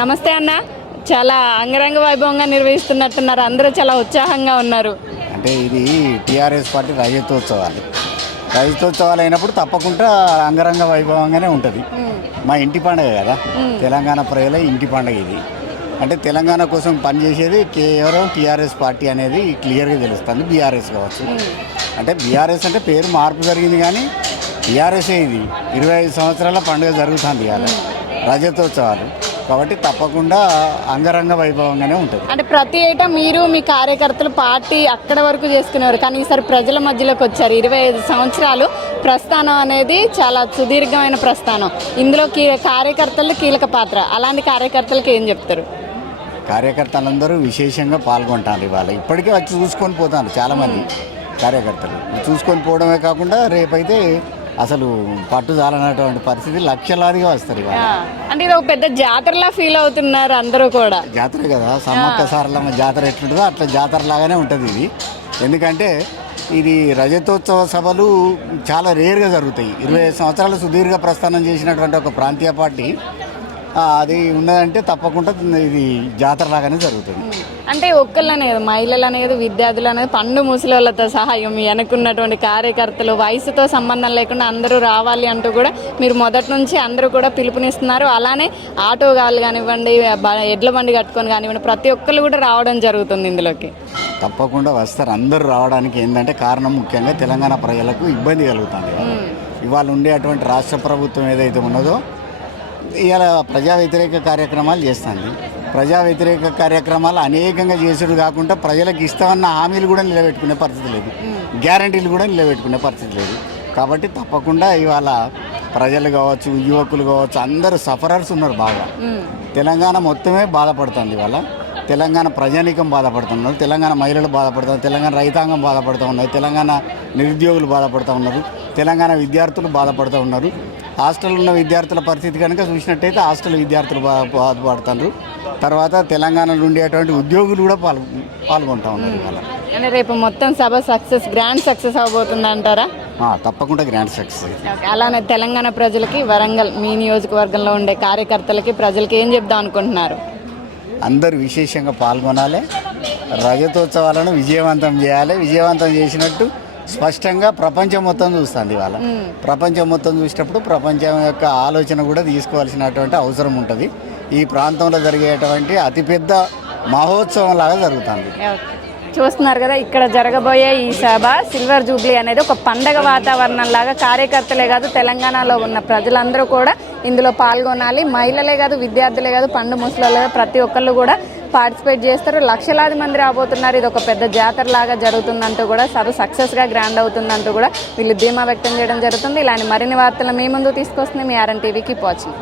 నమస్తే అన్న. చాలా అంగరంగ వైభవంగా నిర్వహిస్తున్నట్టున్నారు. అందరూ చాలా ఉత్సాహంగా ఉన్నారు. అంటే ఇది టీఆర్ఎస్ పార్టీ రజతోత్సవాలు. రజతోత్సవాలు అయినప్పుడు తప్పకుండా అంగరంగ వైభవంగానే ఉంటుంది. మా ఇంటి పండగ కదా. తెలంగాణ ప్రజల ఇంటి పండగ ఇది. అంటే తెలంగాణ కోసం పనిచేసేది కేవలం టీఆర్ఎస్ పార్టీ అనేది క్లియర్గా తెలుస్తుంది. బీఆర్ఎస్ కావచ్చు. అంటే బీఆర్ఎస్ అంటే పేరు మార్పు జరిగింది కానీ టీఆర్ఎస్ ఇది ఇరవై ఐదు సంవత్సరాల పండుగ జరుగుతుంది ఇవాళ. రజతోత్సవాలు. కాబట్టి తప్పకుండా అంగరంగ వైభవంగానే ఉంటుంది. అంటే ప్రతి ఏటా మీరు మీ కార్యకర్తలు పార్టీ అక్కడ వరకు చేసుకునేవారు. కానీ ఈసారి ప్రజల మధ్యలోకి వచ్చారు. ఇరవై ఐదు సంవత్సరాలు ప్రస్థానం అనేది చాలా సుదీర్ఘమైన ప్రస్థానం. ఇందులో కీ కార్యకర్తలు కీలక పాత్ర. అలాంటి కార్యకర్తలకు ఏం చెప్తారు? కార్యకర్తలందరూ విశేషంగా పాల్గొంటారు ఇవాళ. ఇప్పటికే వచ్చి చూసుకొని పోతారు చాలామంది కార్యకర్తలు. చూసుకొని పోవడమే కాకుండా రేపైతే అసలు పట్టు చాలనటువంటి పరిస్థితి లక్షలాదిగా వస్తారు అంటే ఇది ఒక పెద్ద జాతరలా ఫీల్ అవుతున్నారు అందరూ కూడా. జాతర కదా సమ్మక్క సారలమ్మ జాతర ఎట్లుంటుందో అట్లా జాతర లాగానే ఉంటుంది ఇది. ఎందుకంటే ఇది రజతోత్సవ సభలు చాలా రేర్గా జరుగుతాయి. ఇరవై సంవత్సరాలు సుదీర్ఘ ప్రస్థానం చేసినటువంటి ఒక ప్రాంతీయ పార్టీ అది ఉన్నదంటే తప్పకుండా ఇది జాతర లాగానే జరుగుతుంది. అంటే ఒక్కళ్ళనే కదా మహిళలు అనేది విద్యార్థులు అనేది పండు ముసలితో సహాయం వెనకున్నటువంటి కార్యకర్తలు వయసుతో సంబంధం లేకుండా అందరూ రావాలి అంటూ కూడా మీరు మొదటి నుంచి అందరూ కూడా పిలుపునిస్తున్నారు. అలానే ఆటో గాలు కానివ్వండి ఎడ్ల బండి కట్టుకొని కానివ్వండి ప్రతి ఒక్కళ్ళు కూడా రావడం జరుగుతుంది ఇందులోకి. తప్పకుండా వస్తారు. అందరూ రావడానికి ఏంటంటే కారణం ముఖ్యంగా తెలంగాణ ప్రజలకు ఇబ్బంది కలుగుతుంది. ఇవాళ ఉండే అటువంటి రాష్ట్ర ప్రభుత్వం ఏదైతే ఉన్నదో ఇవాళ ప్రజా వ్యతిరేక కార్యక్రమాలు చేస్తుంది. ప్రజా వ్యతిరేక కార్యక్రమాలు అనేకంగా చేసుడు కాకుండా ప్రజలకు ఇస్తామన్న హామీలు కూడా నిలబెట్టుకునే పరిస్థితి లేదు. గ్యారంటీలు కూడా నిలబెట్టుకునే పరిస్థితి లేదు. కాబట్టి తప్పకుండా ఇవాళ ప్రజలు కావచ్చు యువకులు కావచ్చు అందరూ సఫరర్స్ ఉన్నారు బాగా. తెలంగాణ మొత్తమే బాధపడుతుంది ఇవాళ. తెలంగాణ ప్రజానీకం బాధపడుతున్నారు. తెలంగాణ మహిళలు బాధపడుతున్నారు. తెలంగాణ రైతాంగం బాధపడుతూ ఉన్నారు. తెలంగాణ నిరుద్యోగులు బాధపడుతూ ఉన్నారు. తెలంగాణ విద్యార్థులు బాధపడుతూ ఉన్నారు. హాస్టల్ ఉన్న విద్యార్థుల పరిస్థితి కనుక చూసినట్టయితే హాస్టల్ విద్యార్థులు బాధపడుతున్నారు తర్వాత తెలంగాణలో ఉండేటువంటి ఉద్యోగులు కూడా పాల్గొ పాల్గొంటూ ఉన్నారు ఇవాళ. అంటే రేపు మొత్తం సభ సక్సెస్ గ్రాండ్ సక్సెస్ అవబోతుంది అంటారా తప్పకుండా గ్రాండ్ సక్సెస్. అలానే తెలంగాణ ప్రజలకి వరంగల్ మీ నియోజకవర్గంలో ఉండే కార్యకర్తలకి ప్రజలకి ఏం చెప్దాం అనుకుంటున్నారు? అందరూ విశేషంగా పాల్గొనాలి. రజతోత్సవాలను విజయవంతం చేయాలి. విజయవంతం చేసినట్టు స్పష్టంగా ప్రపంచం మొత్తం చూస్తుంది ఇవాళ. ప్రపంచం మొత్తం చూసినప్పుడు ప్రపంచం యొక్క ఆలోచన కూడా తీసుకోవాల్సినటువంటి అవసరం ఉంటుంది. ఈ ప్రాంతంలో జరిగేటువంటి అతిపెద్ద మహోత్సవం లాగా జరుగుతుంది చూస్తున్నారు కదా ఇక్కడ జరగబోయే ఈ సభ సిల్వర్ జూబ్లీ అనేది ఒక పండగ వాతావరణం లాగా కార్యకర్తలే కాదు తెలంగాణలో ఉన్న ప్రజలందరూ కూడా ఇందులో పాల్గొనాలి. మహిళలే కాదు విద్యార్థులే కాదు పండు ముసలి ప్రతి ఒక్కళ్ళు కూడా పార్టిసిపేట్ చేస్తారు. లక్షలాది మంది రాబోతున్నారు. ఇది ఒక పెద్ద జాతర లాగా జరుగుతుందంటూ కూడా సభ సక్సెస్గా గ్రాండ్ అవుతుందంటూ కూడా వీళ్ళు ధీమా వ్యక్తం చేయడం జరుగుతుంది. ఇలాంటి మరిన్ని వార్తలు మీ ముందు తీసుకొస్తుంది మీ ఆర్ఎన్ టీవీకి వాచింగ్